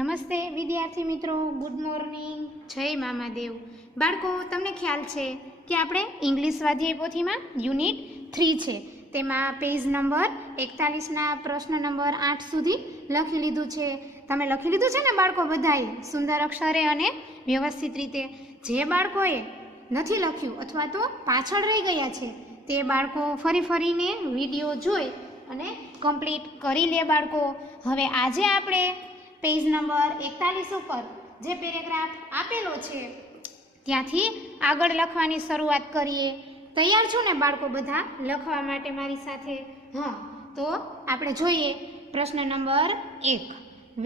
નમસ્તે વિદ્યાર્થી મિત્રો, ગુડ મોર્નિંગ, જય મામાદેવ. બાળકો, તમને ખ્યાલ છે કે આપણે ઇંગ્લિશ સ્વાધ્યાય પોથીમાં યુનિટ 3 છે, તેમાં પેજ નંબર 41ના પ્રશ્ન નંબર 8 સુધી લખી લીધું છે. તમે લખી લીધું છે ને બાળકો બધાએ સુંદર અક્ષરે અને વ્યવસ્થિત રીતે? જે બાળકોએ નથી લખ્યું અથવા તો પાછળ રહી ગયા છે તે બાળકો ફરીને વિડીયો જોઈ અને કમ્પ્લીટ કરી લે બાળકો. હવે આજે આપણે પેજ નંબર 41 ઉપર જે પેરેગ્રાફ આપેલો છે ત્યાંથી આગળ લખવાની શરૂઆત કરીએ. તૈયાર છો ને બાળકો બધા લખવા માટે મારી સાથે? હા, તો આપણે જોઈએ પ્રશ્ન number 1.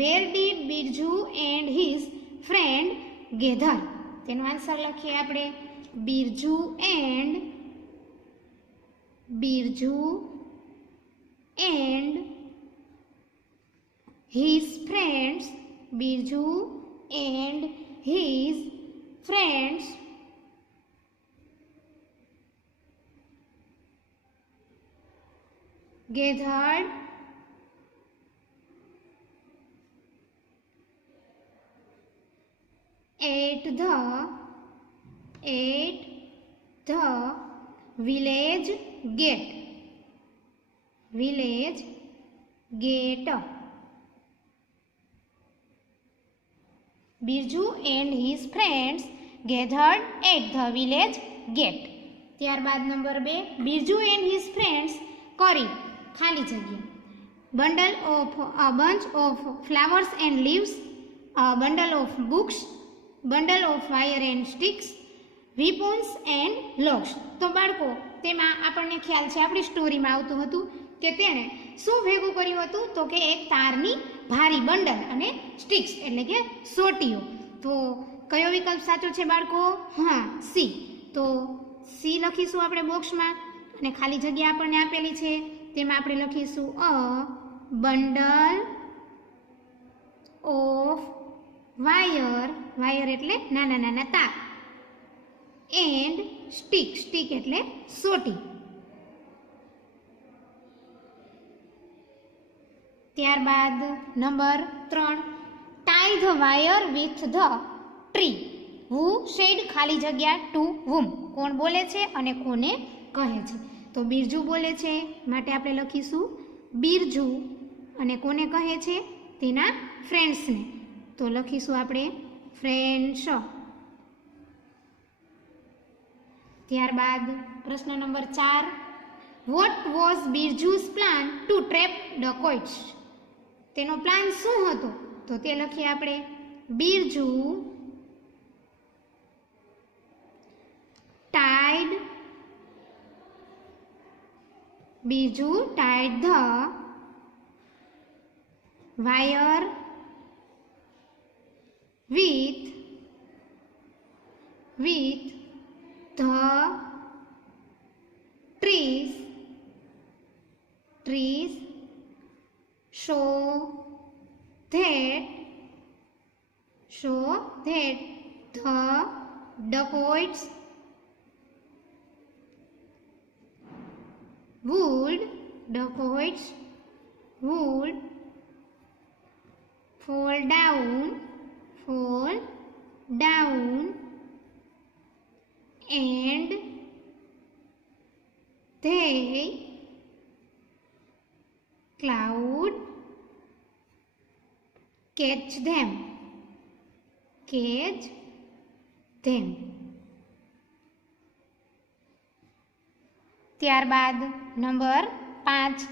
Wear did Birju and his friend gather? તેનો આન્સર લખીએ આપણે. Birju and his friends, Birju and his friends gathered at the village gate. Birju and his friends gathered at the village gate. ત્યારબાદ number 2. Birju and his friends કરી ખાલી જગ્યા. A bunch of flowers and leaves, a bundle of books, bundle of wire and sticks, weapons and logs. તો બાળકો, તેમાં આપણને ખ્યાલ છે આપણી સ્ટોરીમાં આવતું હતું કે તેણે શું ભેગું કર્યું હતું? તો કે એક તારની ભારી બંડલ અને સ્ટિક્સ એટલે કે સોટીઓ. તો કયો વિકલ્પ સાચો છે બાળકો? હા, સી. તો સી લખીશું આપણે બોક્સમાં અને ખાલી જગ્યા આપણને આપેલી છે તેમાં આપણે લખીશું અ બંડલ ઓફ વાયર એટલે નાના તાર, એન્ડ સ્ટીક એટલે સોટી. ત્યારબાદ number 3. Tie the wire with the tree. Who said ખાલી જગ્યા ટુ whom? કોણ બોલે છે અને કોને કહે છે? તો બિરજુ બોલે છે માટે આપણે લખીશું બિરજુ, અને કોને કહે છે? તેના ફ્રેન્ડ્સને. તો લખીશું આપણે ફ્રેન્ડ્સ. ત્યારબાદ પ્રશ્ન number 4. What was Birju's plan to trap dacoits? તેનો પ્લાન શું હતો? તો તે લખીએ આપણે. Birju tied the wire with the trees so that the dacoits would fall down and they cloud catch them. ત્યારબાદ number 5.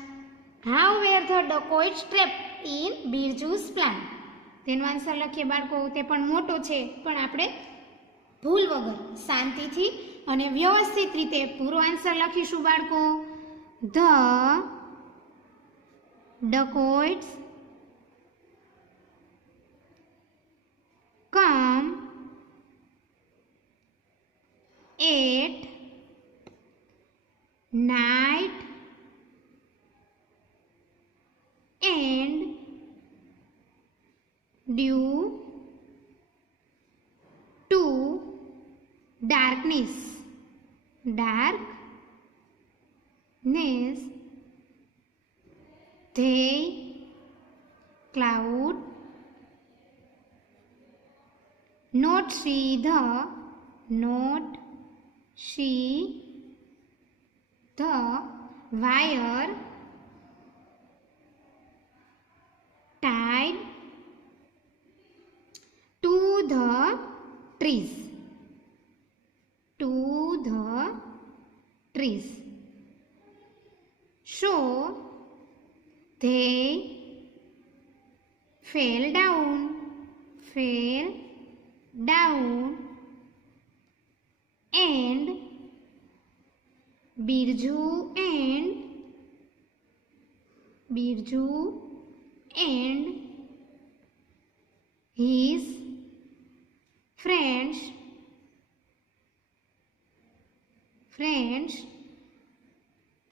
How were the dacoits trapped in Birju's plan? તેનો answer લખીએ બાળકો. તે પણ મોટો છે પણ આપણે ભૂલ વગર શાંતિથી અને વ્યવસ્થિત રીતે પૂરો આન્સર લખીશું બાળકો. The dacoits come at night and due to darkness they cloud not see the, not see the wire tied to the trees, to the trees. So they fell down, and Birju and his friends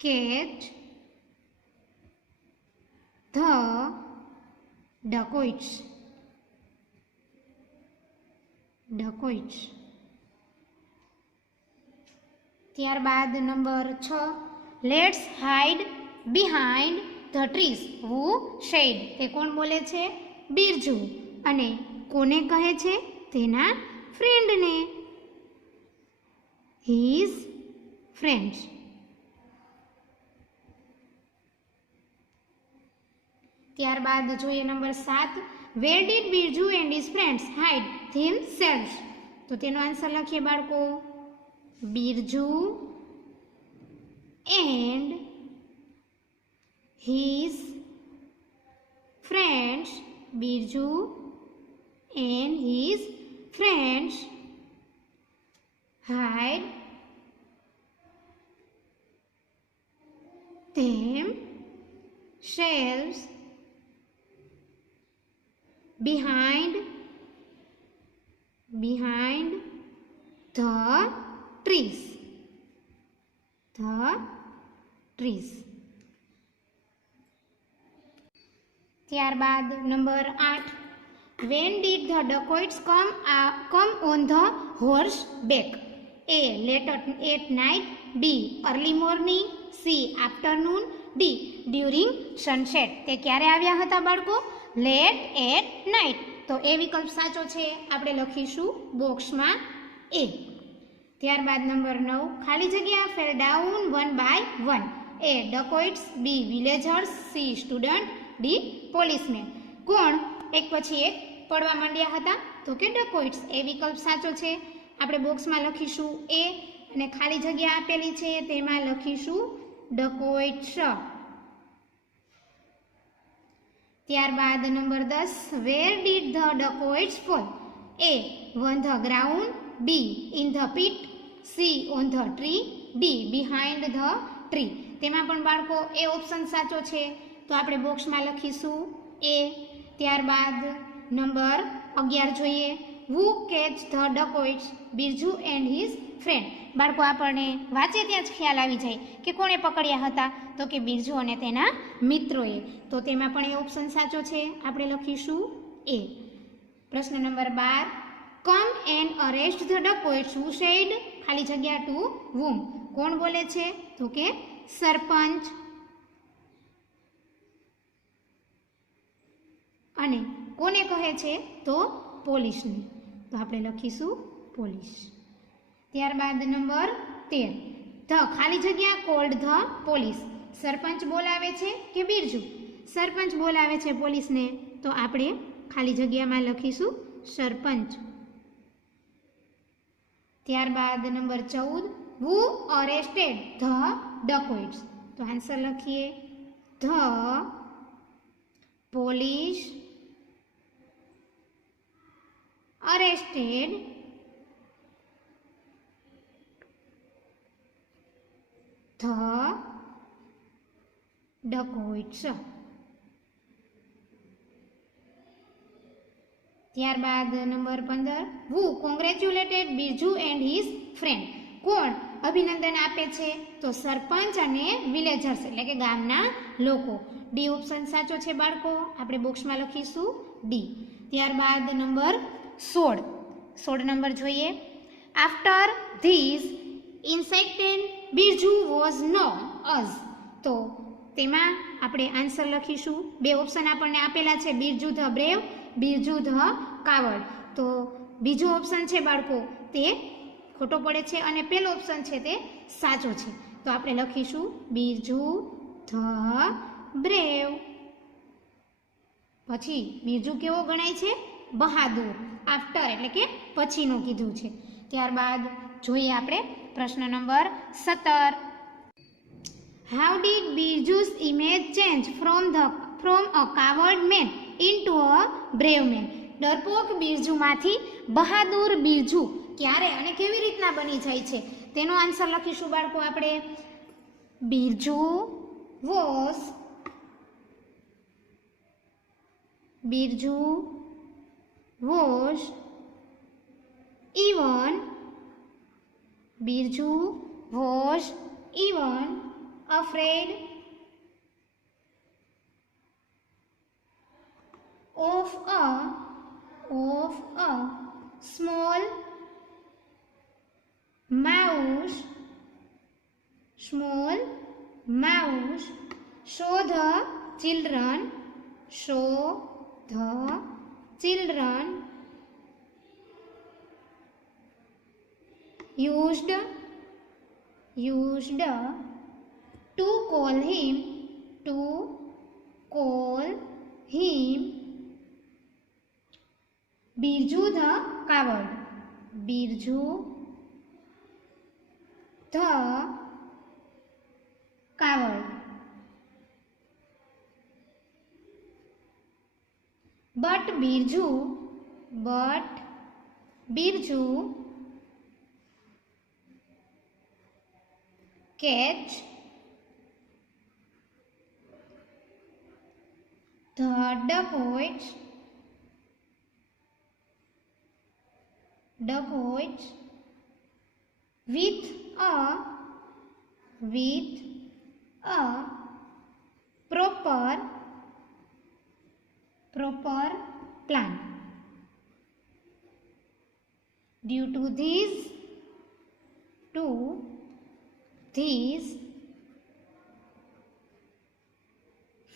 catch the dacoits. ત્યારબાદ number 6, let's hide behind the trees who said. તે કોણ બોલે છે? બિરજુ. અને કોને કહે છે? તેના ફ્રેન્ડને, હિઝ ફ્રેન્ડ્સ. ત્યારબાદ જોઈએ number 7, where did Birju and his friends hide themselves. તો તેનો આન્સર લખીએ બાળકો. Birju and his friends, Birju and his friends hide themselves behind the trees. ત્યારબાદ number 8, when did the dacoits come on the horseback? A, late at night, B, early morning, C, afternoon, D, during sunset. તે ક્યારે આવ્યા હતા બાળકો? Late at night. તો એ વિકલ્પ સાચો છે, આપણે લખીશું બોક્સમાં એ. ત્યારબાદ નંબર 9, ખાલી જગ્યા fell down one by one. A, dacoits, B, villagers, C, student, D, policeman. કોણ એક પછી એક પડવા માંડ્યા હતા? તો કે ડકોઇટ્સ. એ વિકલ્પ સાચો છે, આપણે બોક્સમાં લખીશું એ, અને ખાલી જગ્યા આપેલી છે તેમાં લખીશું ડકોઇટ્સ. ત્યારબાદ number 10, where did the dacoits fall? A, on the ground, B, in the pit, C, on the tree, D, behind the tree. તેમાં પણ બાળકો એ ઓપ્શન સાચો છે, તો આપણે બોક્સમાં લખીશું એ. ત્યારબાદ નંબર 11 જોઈએ, who catch the dacoits? Birju and his friend. બાળકો આપણને વાંચે ત્યાં જ ખ્યાલ આવી જાય કે કોણે પકડ્યા હતા? તો કે બિરજુ અને તેના મિત્રોએ. તો તેમાં પણ એ ઓપ્શન સાચો છે, આપણે લખીશું એ. પ્રશ્ન number 12, come and arrest the dacoits who said? ખાલી જગ્યા ટુ whom. કોણ બોલે છે? તો કે સરપંચ. અને કોને કહે છે? તો પોલીસને. તો આપણે લખીશું પોલીસ. ત્યારબાદ નંબર 13, ધ ખાલી જગ્યા કોલ્ડ ધ પોલીસ. સરપંચ બોલાવે છે કે બિરજુ? સરપંચ બોલાવે છે પોલીસને, તો આપણે ખાલી જગ્યામાં લખીશું સરપંચ. ત્યારબાદ number 14, who arrested the dacoits? તો આન્સર લખીએ, the police arrested the dacoits. ત્યારબાદ number 15, who congratulated Birju and his friend? કોણ અભિનંદન આપે છે? તો સરપંચ અને વિલેજર્સ એટલે કે ગામના લોકો. ડી ઓપ્શન સાચો છે બાળકો, આપણે બોક્સમાં લખીશું ડી. ત્યારબાદ નંબર 16 નંબર જોઈએ, after these incident Birju was known as. તો તેમાં આપણે આન્સર લખીશું, બે ઓપ્શન આપણને આપેલા છે, Birju the brave, Birju the coward. તો બીજો ઓપ્શન છે બાળકો તે ખોટો પડે છે અને પહેલો ઓપ્શન છે તે સાચો છે. તો આપણે લખીશું બીરજુ ધ બ્રેવ. પછી બીરજુ કેવો ગણાય છે? બહાદુર. આફ્ટર એટલે કે પછીનું કીધું છે. ત્યારબાદ જોઈએ આપણે પ્રશ્ન number 17. How did Birju's image change from a coward man into a brave man? ડરપોક બિરજુમાંથી બહાદુર બિરજુ ક્યારે અને કેવી રીતના બની જાય છે તેનો આન્સર લખીશું બાળકો આપણે. Birju was even afraid of a small mouse. Show the children used to call him Birju the coward. But Birju catch the dacoits with a proper plan. Due to these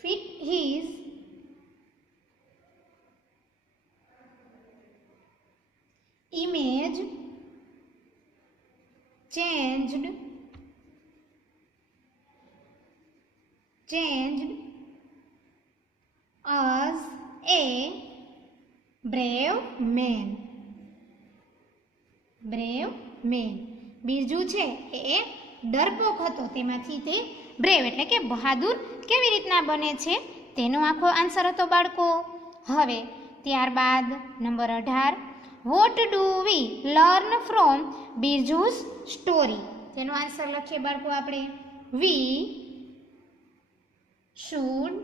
fit his image changed as a brave man. Birju છે એ ડરપોક હતો, તેમાંથી તે brave એટલે કે બહાદુર કેવી રીતના બને છે તેનો આખો આન્સર હતો બાળકો. હવે ત્યારબાદ number 18. What do we learn from Birju's story? તેનો આન્સર લખીએ બાળકો આપણે. We should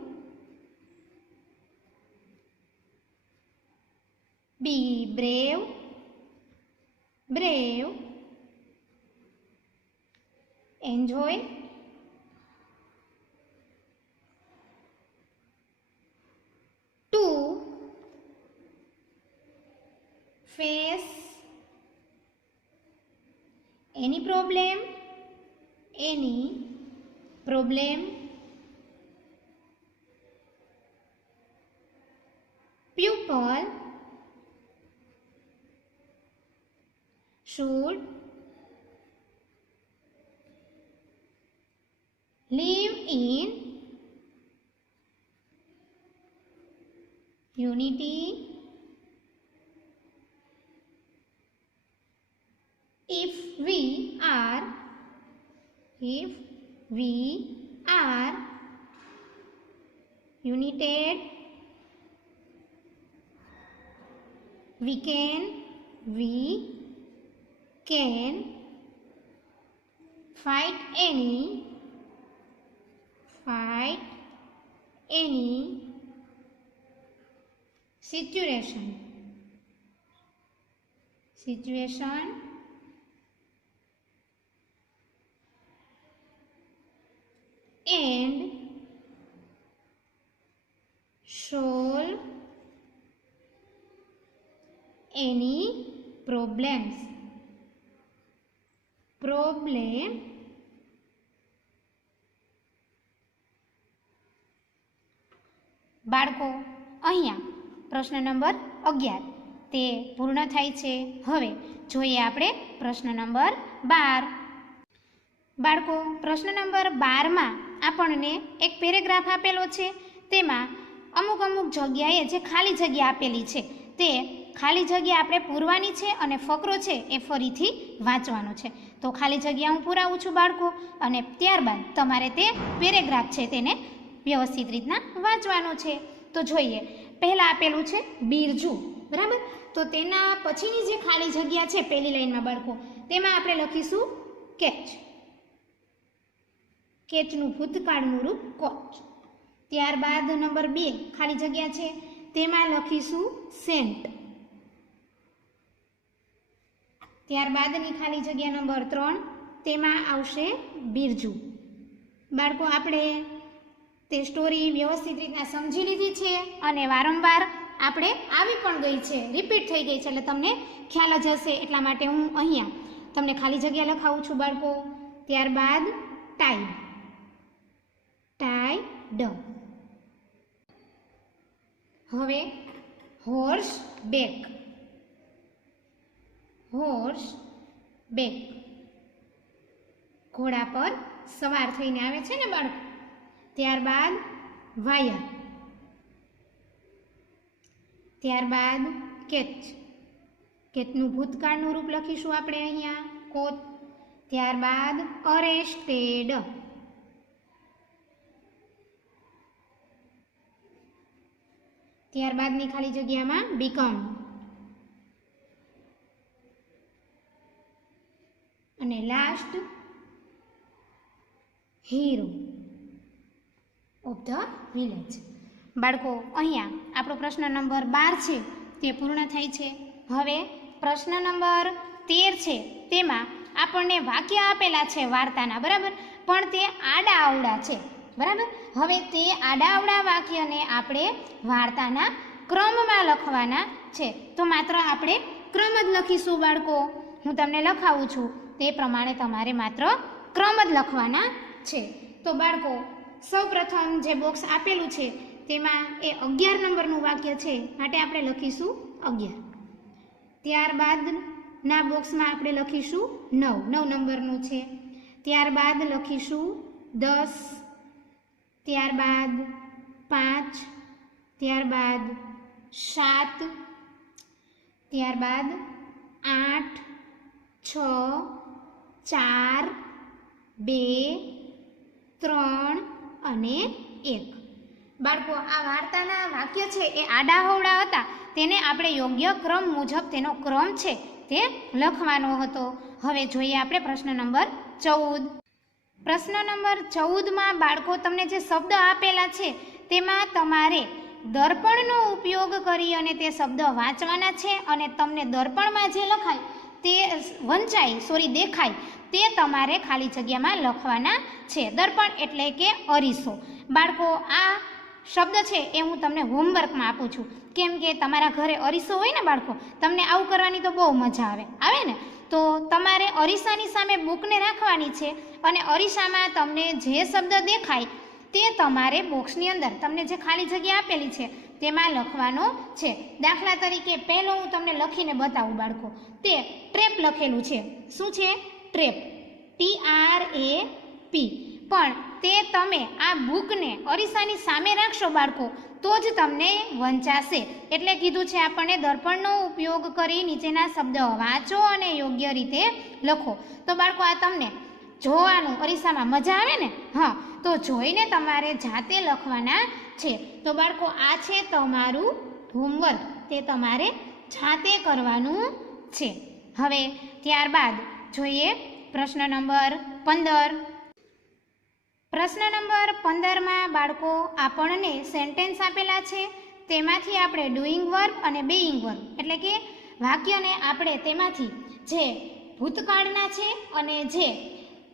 be brave, enjoy to face any problem, pupil should live in unity if we are united. We can fight any situation and solve any problem બાળકો અહીંયા પ્રશ્ન number 11 તે પૂર્ણ થાય છે. હવે જોઈએ આપણે પ્રશ્ન નંબર 12. બાળકો, પ્રશ્ન નંબર 12માં આપણને એક પેરેગ્રાફ આપેલો છે. તેમાં અમુક જગ્યાએ જે ખાલી જગ્યા આપેલી છે તે ખાલી જગ્યા આપણે પૂરવાની છે અને ફકરો છે એ ફરીથી વાંચવાનો છે. તો ખાલી જગ્યા હું પૂરાવું છું બાળકો, અને ત્યારબાદ તમારે તે પેરેગ્રાફ છે તેને વ્યવસ્થિત રીતના વાંચવાનો છે. તો જોઈએ, પહેલાં આપેલું છે બિરજુ, બરાબર. તો તેના પછીની જે ખાલી જગ્યા છે પહેલી લાઈનમાં બાળકો, તેમાં આપણે લખીશું કેચ. કેચનું ભૂતકાળનું રૂપ કોચ. ત્યારબાદ નંબર 2 ખાલી જગ્યા છે, તેમાં લખીશું સેન્ટ. ત્યારબાદની ખાલી જગ્યા નંબર 3, તેમાં આવશે બિરજુ. બાળકો, આપણે તે સ્ટોરી વ્યવસ્થિત રીતના સમજી લીધી છે અને વારંવાર આપણે આવી પણ ગઈ છે, રિપીટ થઈ ગઈ છે, એટલે તમને ખ્યાલ જ હશે. એટલા માટે હું અહીંયા તમને ખાલી જગ્યા લખાવું છું બાળકો. ત્યારબાદ ટાઈડ. ટાઈડ. હવે હોર્સ બેક. હોર્સ બેક, ઘોડા પર સવાર થઈને આવે છે ને બાળકો. ત્યારબાદ વાયર. ત્યારબાદ કેચ. કેચનું ભૂતકાળનું રૂપ લખીશું આપણે અહીંયા કોચ. ત્યારબાદ અરેસ્ટેડ. ત્યારબાદની ખાલી જગ્યામાં બીકમ. અને last hero of the village. બાળકો, અહીંયા આપણો પ્રશ્ન નંબર 12 છે તે પૂર્ણ થાય છે. હવે પ્રશ્ન નંબર 13 છે, તેમાં આપણને વાક્ય આપેલા છે વાર્તાના, બરાબર, પણ તે આડા અવડા છે, બરાબર. હવે તે આડા અવડા વાક્યને આપણે વાર્તાના ક્રમમાં લખવાના છે. તો માત્ર આપણે ક્રમ જ લખીશું બાળકો. હું તમને લખાવું છું તે પ્રમાણે તમારે માત્ર ક્રમ જ લખવાના છે. તો બાળકો, સૌપ્રથમ જે બોક્સ આપેલું છે તેમાં એ 11 નંબરનું વાક્ય છે, માટે આપણે લખીશું 11. ત્યારબાદના બોક્સમાં આપણે લખીશું 9 નંબરનું છે. ત્યારબાદ લખીશું 10. ત્યારબાદ 5. ત્યારબાદ 7. ત્યારબાદ 8, 6, 4, 2, 3 અને 1. બાળકો, આ વાર્તાના વાક્ય છે એ આડાઅવળા હતા, તેને આપણે યોગ્ય ક્રમ મુજબ તેનો ક્રમ છે તે લખવાનો હતો. હવે જોઈએ આપણે પ્રશ્ન નંબર 14. પ્રશ્ન નંબર 14માં બાળકો, તમને જે શબ્દ આપેલા છે તેમાં તમારે દર્પણનો ઉપયોગ કરી અને તે શબ્દ વાંચવાના છે, અને તમને દર્પણમાં જે લખાય તે દેખાય તે તમારે ખાલી જગ્યામાં લખવાના છે. દર્પણ એટલે કે અરીસો. બાળકો, આ શબ્દ છે એ હું તમને હોમવર્કમાં આપું છું, કેમ કે તમારા ઘરે અરીસો હોય ને બાળકો, તમને આવું કરવાની તો બહુ મજા આવે ને. તો તમારે અરીસાની સામે બુકને રાખવાની છે, અને અરીસામાં તમને જે શબ્દ દેખાય તે તમારે બોક્સની અંદર તમને જે ખાલી જગ્યા આપેલી છે તેમાં લખવાનો છે. દાખલા તરીકે પહેલો હું તમને લખીને બતાવું બાળકો. તે ટ્રેપ લખેલું છે. શું છે? ટ્રેપ. TRAP. પણ તે તમે આ બુકને અરીસાની સામે રાખશો બાળકો તો જ તમને વંચાશે. એટલે કીધું છે આપણને દર્પણનો ઉપયોગ કરી નીચેના શબ્દ વાંચો અને યોગ્ય રીતે લખો. તો બાળકો, આ તમને જોવાનું અરીસામાં મજા આવે ને? હા, તો જોઈને તમારે જાતે લખવાના છે. તો બાળકો, આ છે તમારું હોમવર્ક, તે તમારે જાતે કરવાનું છે. હવે ત્યારબાદ જોઈએ પ્રશ્ન નંબર 15. પ્રશ્ન નંબર 15માં બાળકો આપણને સેન્ટેન્સ આપેલા છે, તેમાંથી આપણે ડુઈંગ વર્બ અને બેઇંગ વર્બ એટલે કે વાક્યને આપણે તેમાંથી જે ભૂતકાળના છે અને જે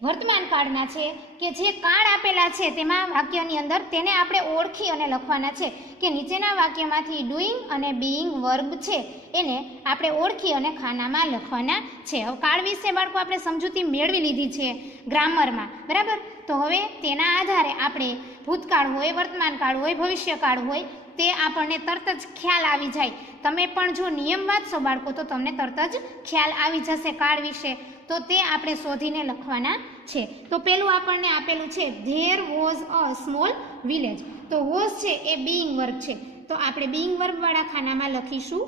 વર્તમાન કાળના છે કે જે કાળ આપેલા છે તેમાં વાક્યની અંદર તેને આપણે ઓળખી અને લખવાના છે કે નીચેના વાક્યમાંથી ડુઈંગ અને બીઈંગ વર્બ છે એને આપણે ઓળખી અને ખાનામાં લખવાના છે. હવે કાળ વિશે બાળકો આપણે સમજૂતી મેળવી લીધી છે ગ્રામરમાં, બરાબર? તો હવે તેના આધારે આપણે ભૂતકાળ હોય, વર્તમાન કાળ હોય, ભવિષ્યકાળ હોય તે આપણને તરત જ ખ્યાલ આવી જાય. તમે પણ જો નિયમ વાંચશો બાળકો તો તમને તરત જ ખ્યાલ આવી જશે કાળ વિશે. તો તે આપણે શોધીને લખવાના છે. તો પેલું આપણને આપેલું છે there was a small village. તો વોઝ છે એ બીઇંગ વર્બ છે, તો આપણે બીઇંગ વર્બવાળા ખાનામાં લખીશું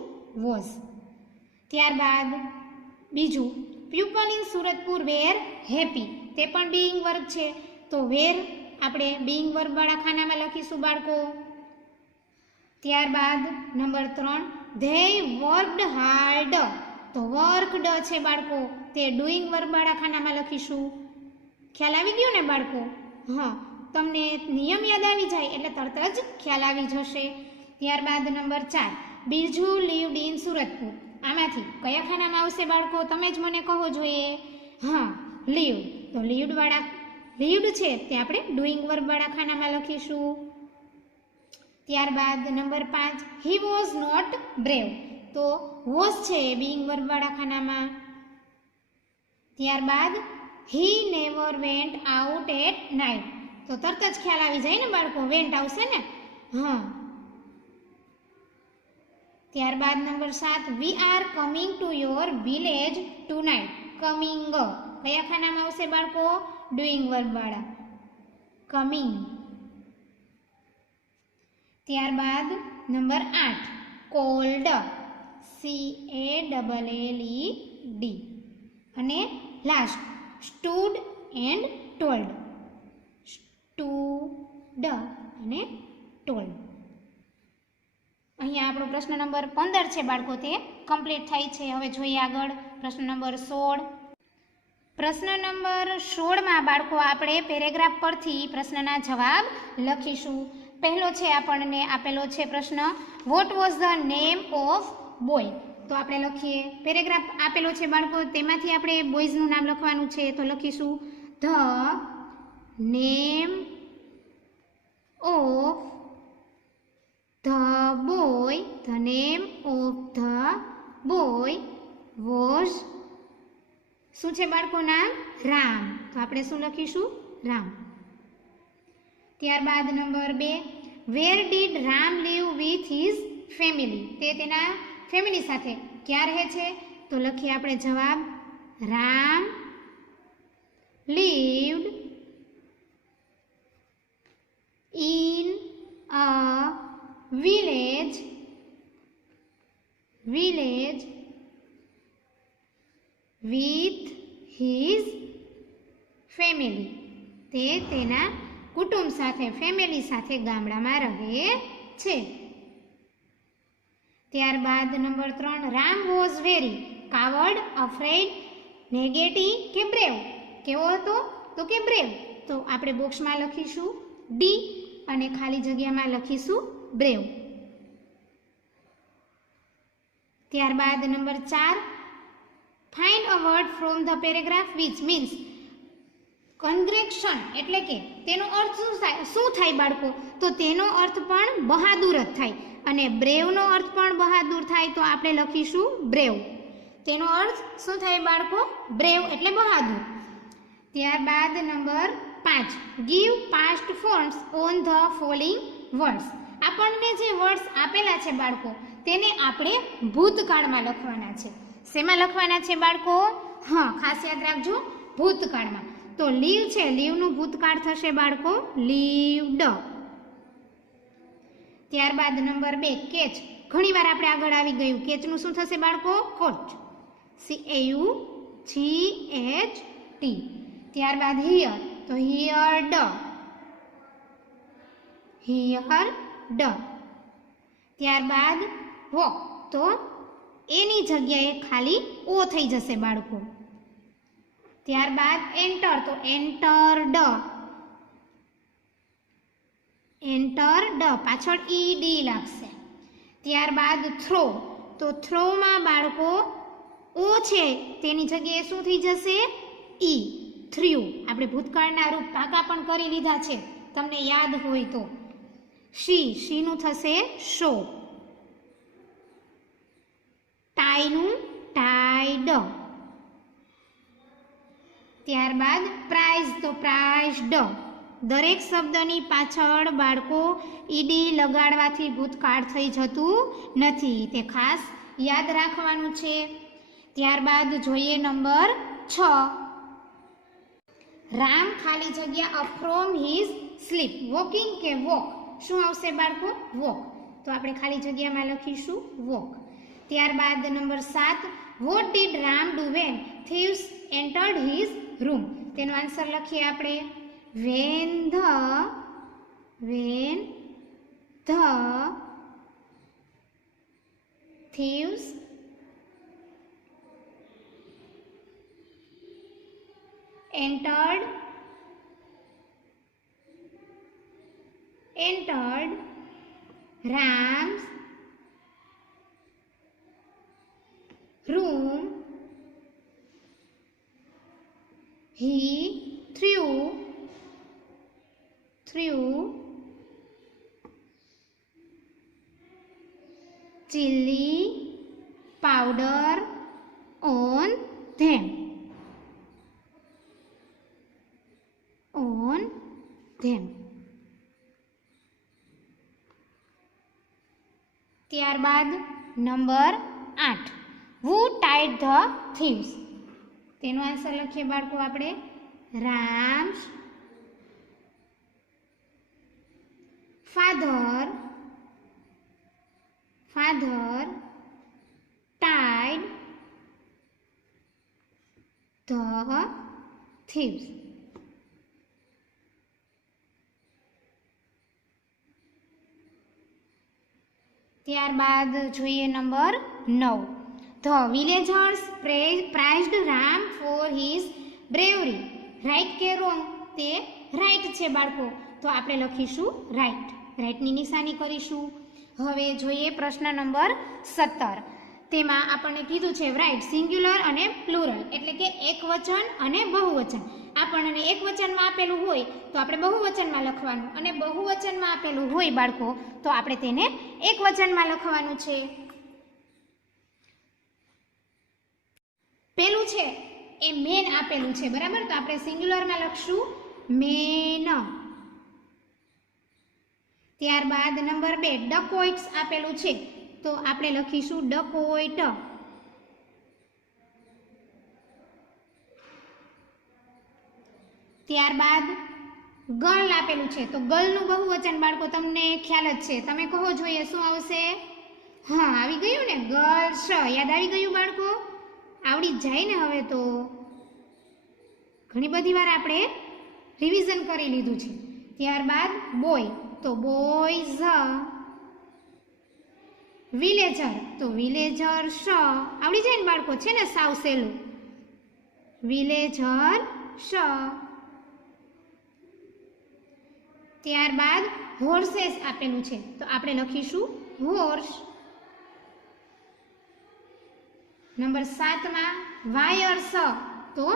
વોઝ. ત્યારબાદ બીજું પીપલ ઇન સુરતપુર વેર હેપી, તે પણ બીઇંગ વર્બ છે, તો વેર આપણે બીઇંગ વર્બવાળા ખાનામાં લખીશું બાળકો. ત્યારબાદ નંબર 3 ધે વર્કડ હાર્ડ, તો વર્કડ છે બાળકો, તે ડુઈંગ વર્બવાળા ખાનામાં લખીશું. ખ્યાલ આવી ગયો ને બાળકો? હા, તમને નિયમ યાદ આવી જાય એટલે તરત જ ખ્યાલ આવી જશે. ત્યારબાદ નંબર 4 બિરજુ લીવડ ઇન સુરતપુર, આમાંથી કયા ખાનામાં આવશે બાળકો? તમે જ મને કહો જોઈએ. હા, લીવડ, તો લીવડ છે તે આપણે ડુઈંગ વર્બવાળા ખાનામાં લખીશું. ત્યારબાદ number 5 he was not brave, તો વોઝ છે એ બીઇંગ વર્બવાળા ખાનામાં. ત્યારબાદ he never went out at night, તો તરત જ ખ્યાલ આવી જાય ને બાળકો, વેન્ટ આવશે ને. હા. ત્યારબાદ number 7 we are coming to your village tonight, coming કયા ખાનામાં આવશે બાળકો? ડુઈંગ વર્બવાળા, કમિંગ. ત્યારબાદ નંબર 8 કોલ્ડ, CALLED, અને last stood and told, stood અને ટોલ્ડ. અહીંયા આપણો પ્રશ્ન નંબર 15 છે બાળકો, તે કમ્પ્લીટ થાય છે. હવે જોઈએ આગળ પ્રશ્ન નંબર 16. પ્રશ્ન નંબર 16માં બાળકો આપણે પેરેગ્રાફ પરથી પ્રશ્નના જવાબ લખીશું. પહેલો છે આપણને આપેલો છે પ્રશ્ન what was the name of boy, તો આપણે લખીએ. પેરેગ્રાફ આપેલો છે બાળકો, તેમાંથી આપણે બોયઝનું નામ લખવાનું છે, તો લખીશું the name of the boy, the name of the boy was, શું છે બાળકો નામ? રામ, તો આપણે શું લખીશું? રામ. ત્યારબાદ number 2 where did Ram live with his family, તે તેના ફેમિલી સાથે ક્યાં રહે છે? તો લખીએ આપણે જવાબ Ram lived in a village with his family, તે તેના કુટુંબ સાથે, ફેમિલી સાથે ગામડામાં રહે છે. ત્યારબાદ number 3 Ram was very coward, afraid, negative કે બ્રેવ, કેવો હતો? તો કે બ્રેવ, તો આપણે બોક્સમાં લખીશું ડી અને ખાલી જગ્યામાં લખીશું બ્રેવ. ત્યારબાદ number 4 find a word from the paragraph which means congregation, એટલે કે તેનો અર્થ શું થાય બાળકો? તો તેનો અર્થ પણ બહાદુર જ થાય, અને બ્રેવનો અર્થ પણ બહાદુર થાય, તો આપણે લખીશું બ્રેવ. તેનો અર્થ શું થાય બાળકો? બ્રેવ એટલે બહાદુર. ત્યારબાદ number 5 give past forms on the following words, આપણને જે વર્ડ્સ આપેલા છે બાળકો તેને આપણે ભૂતકાળમાં લખવાના છે. શેમાં લખવાના છે બાળકો? હા, ખાસ યાદ રાખજો, ભૂતકાળમાં. તો લીવ છે, લીવનું ભૂતકાળ થશે બાળકો લીવડ. ત્યારબાદ નંબર 2 કેચ, ઘણીવાર આપણે આગળ આવી ગયું, કેચનું શું થશે બાળકો? Coach, CAUCHT. ત્યારબાદ હિયર, તો હિયર્ડ, ત્યારબાદ વોક, તો એની જગ્યાએ ખાલી ઓ થઈ જશે બાળકો. ત્યારબાદ એન્ટર, તો એન્ટરડ, પાછળ ED લાગશે. ત્યારબાદ થ્રો, તો થ્રોમાં બાળકો ઓ છે તેની જગ્યાએ શું થઈ જશે? ઈ, થ્રુ. આપણે ભૂતકાળના રૂપ પાકા પણ કરી લીધા છે, તમને યાદ હોય તો. શીનું થશે શો, ટાઈનું ટાઈડ. ત્યારબાદ પ્રાઇઝ, તો પ્રાઇઝડ, દરેક શબ્દની પાછળ બાળકો ઈડી લગાડવાથી ભૂતકાળ થઈ જતું નથી, તે ખાસ યાદ રાખવાનું છે. ત્યારબાદ જોઈએ નંબર 6. રામ ખાલી જગ્યા up from his sleep. Waking કે વોક? શું આવશે બાળકો? વોક. તો આપણે ખાલી જગ્યામાં લખીશું વોક. ત્યારબાદ number 7. What did Ram do when thieves entered his room? તેનો આન્સર લખીએ આપણે. when the thieves entered Ram's room, he threw chili powder on them. ત્યારબાદ number 8. Who tied the thieves? તેનો આન્સર લખીએ બાળકો આપણે. Ram's father tied the thieves. ત્યારબાદ જોઈએ number 9. The villagers praised Ram for his bravery. Right કે wrong? તે right છે બાળકો, તો આપણે લખીશું રાઈટ. રાઈટની નિશાની કરીશું. હવે જોઈએ પ્રશ્ન નંબર 17. તેમાં આપણને કીધું છે રાઈટ સિંગ્યુલર અને પ્લુરલ, એટલે કે એકવચન અને બહુવચન. આપણને એકવચનમાં આપેલું હોય તો આપણે બહુવચનમાં લખવાનું, અને બહુવચનમાં આપેલું હોય બાળકો તો આપણે તેને એકવચનમાં લખવાનું છે. પેલું છે એ મેન આપેલું છે, બરાબર? તો આપણે સિંગ્યુલરમાં લખશું મેન. ત્યારબાદ નંબર 2 ડકોઇટ્સ આપેલું છે, તો આપણે લખીશું ડકોઇટ. ત્યારબાદ ગર્લ આપેલું છે, તો ગર્લનું બહુવચન બાળકો તમને ખ્યાલ જ છે, તમે કહો જોઈએ શું આવશે? હા, આવી ગયું ને, ગર્લ્સ. યાદ આવી ગયું બાળકો? આવડી જ જાય ને હવે તો. ઘણી બધી વાર આપણે રિવિઝન કરી લીધું છે. ત્યારબાદ બોય, તો બોયઝ. વિલેજર, તો વિલેજર્સ. આવડી જાય ને બાળકો, છે ને સાવ સહેલું. વિલેજર્સ. ત્યારબાદ હોર્સેસ આપેલું છે, તો આપણે લખીશું હોર્સ. નંબર 7માં વાયર્સ, તો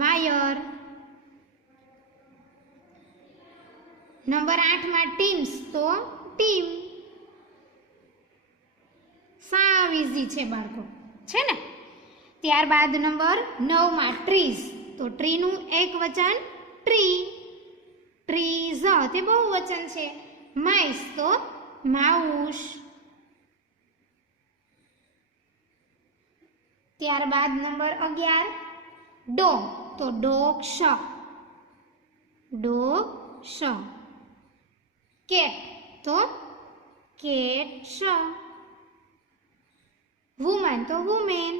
વાયર. નંબર 8માં ટીમ્સ, તો ટીમ. સાવ ઇઝી છે બાળકો, છે ને? ત્યારબાદ નંબર 9માં ટ્રીઝ, તો ટ્રીનું એક વચન ટ્રી. ટ્રીઝ તે બહુવચન છે. માઇસ, તો માઉસ. ત્યારબાદ નંબર 11 ડોગ, તો ડોગ્સ. ડોગ્સ. કેટ, તો કેટ્સ. વુમન, તો વુમેન.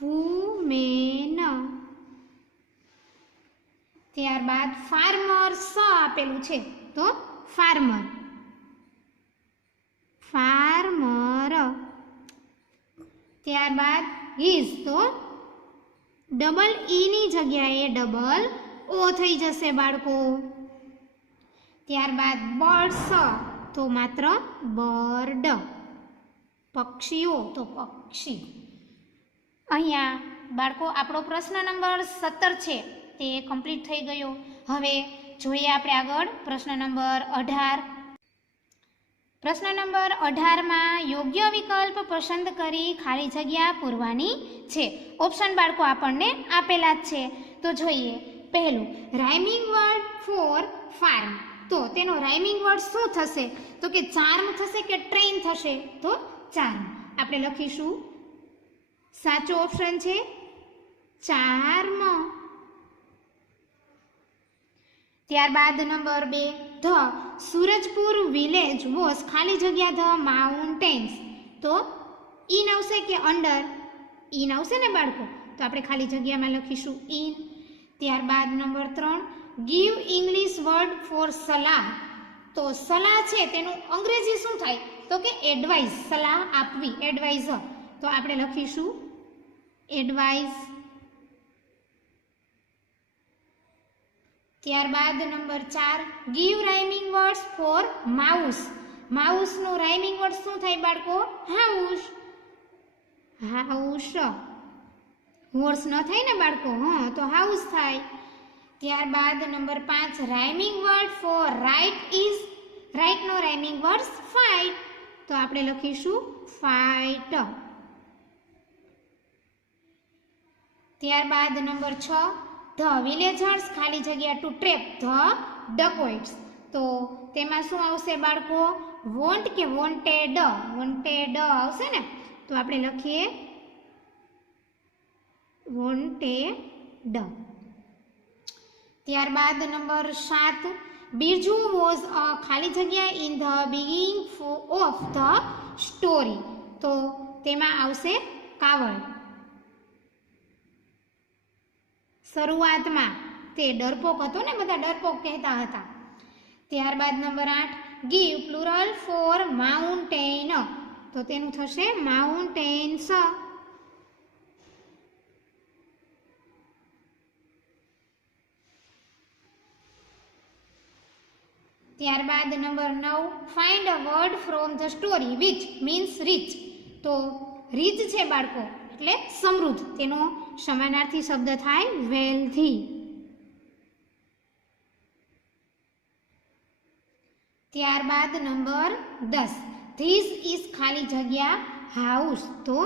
વુમેન. ત્યારબાદ ફાર્મર આપેલું છે, તો ફાર્મર. ફાર્મર. ત્યારબાદ હિઝ, તો ડબલ ઈની જગ્યાએ ડબલ ઓ થઈ જશે બાળકો. ત્યારબાદ બર્ડ્સ, તો માત્ર બર્ડ. પક્ષીઓ, તો પક્ષી. અહીંયા બાળકો આપણો પ્રશ્ન નંબર 17 છે તે કમ્પ્લીટ થઈ ગયો. હવે જોઈએ આપણે આગળ પ્રશ્ન નંબર 18. પ્રશ્ન નંબર 18માં યોગ્ય વિકલ્પ પસંદ કરી ખાલી જગ્યા પૂરવાની છે. ઓપ્શન બાળકો આપણને આપેલા જ છે, તો જોઈએ. પહેલું રાઇમિંગ વર્ડ ફોર ફાર્મ, તો તેનો રાઇમિંગ વર્ડ શું થશે? તો કે ચાર્મ થશે કે ટ્રેન થશે? તો ચાર્મ. આપણે લખીશું, સાચો ઓપ્શન છે ચાર્મ. ત્યારબાદ number 2, the Surajpur village was ખાલી જગ્યા ધ માઉન્ટેન્સ, તો ઇન આવશે કે અંડર? ઇન આવશે ને બાળકો, તો આપણે ખાલી જગ્યામાં લખીશું ઇન. ત્યારબાદ number 3, give English word for સલાહ, તો સલાહ છે તેનું અંગ્રેજી શું થાય? તો કે એડવાઇસ, સલાહ આપવી, એડવાઇઝર, તો આપણે લખીશું એડવાઇઝ. ત્યારબાદ number 4, give rhyming words for mouse, માઉસનું રાઇમિંગ વર્ડ શું થાય બાળકો? હાઉસ. હાઉસ, હોર્સ ન થાય ને બાળકો, હા તો હાઉસ થાય. ત્યારબાદ number 5, rhyming word for right is, રાઇટનો રાઇમિંગ વર્ડ ફાઇટ, તો આપણે લખીશું ફાઇટ. ત્યારબાદ નંબર 6, ધ વિલેજર્સ ખાલી જગ્યા ટુ ટ્રેપ ધ ડકોઇટ્સ, તો તેમાં શું આવશે બાળકો? વોન્ટ કે વોન્ટેડ? વોન્ટેડ આવશે ને, તો આપણે લખીએ વોન્ટેડ. ત્યારબાદ નંબર 7, બિરજુ વોઝ અ ખાલી જગ્યા in the beginning of the story, તો તેમાં આવશે કાવળ. શરૂઆતમાં તે ડરપોક હતો ને, બધા ડરપોક કહેતા હતા. ત્યારબાદ number 8, give plural for mountain, તો તેનું થશે માઉન્ટેન્સ. ત્યારબાદ number 9, find a word from the story which means reach, તો રીચ છે બાળકો એટલે સમૃદ્ધ, તેનો સમાનાર્થી શબ્દ થાય વેલ્થી. ત્યારબાદ નંબર 10, ધીસ ઇઝ ખાલી જગ્યા હાઉસ, તો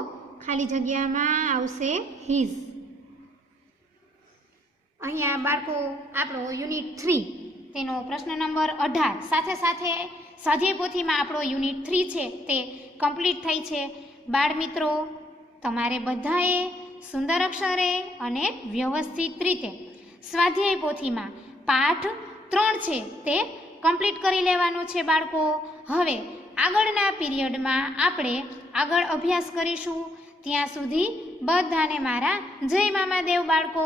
ખાલી જગ્યામાં આવશે હિઝ. અહીંયા બાળકો આપણો યુનિટ 3 તેનો પ્રશ્ન નંબર 18 સાથે સાથે સ્વાધ્યાય પોથીમાં આપણો યુનિટ 3 છે તે કમ્પ્લીટ થઈ છે. બાળ મિત્રો, તમારે બધાએ સુંદર અક્ષરે અને વ્યવસ્થિત રીતે સ્વાધ્યાય પોથીમાં પાઠ 3 છે તે કમ્પ્લીટ કરી લેવાનું છે બાળકો. હવે આગળના પીરિયડમાં આપણે આગળ અભ્યાસ કરીશું. ત્યાં સુધી બધાને મારા જય મામાદેવ બાળકો.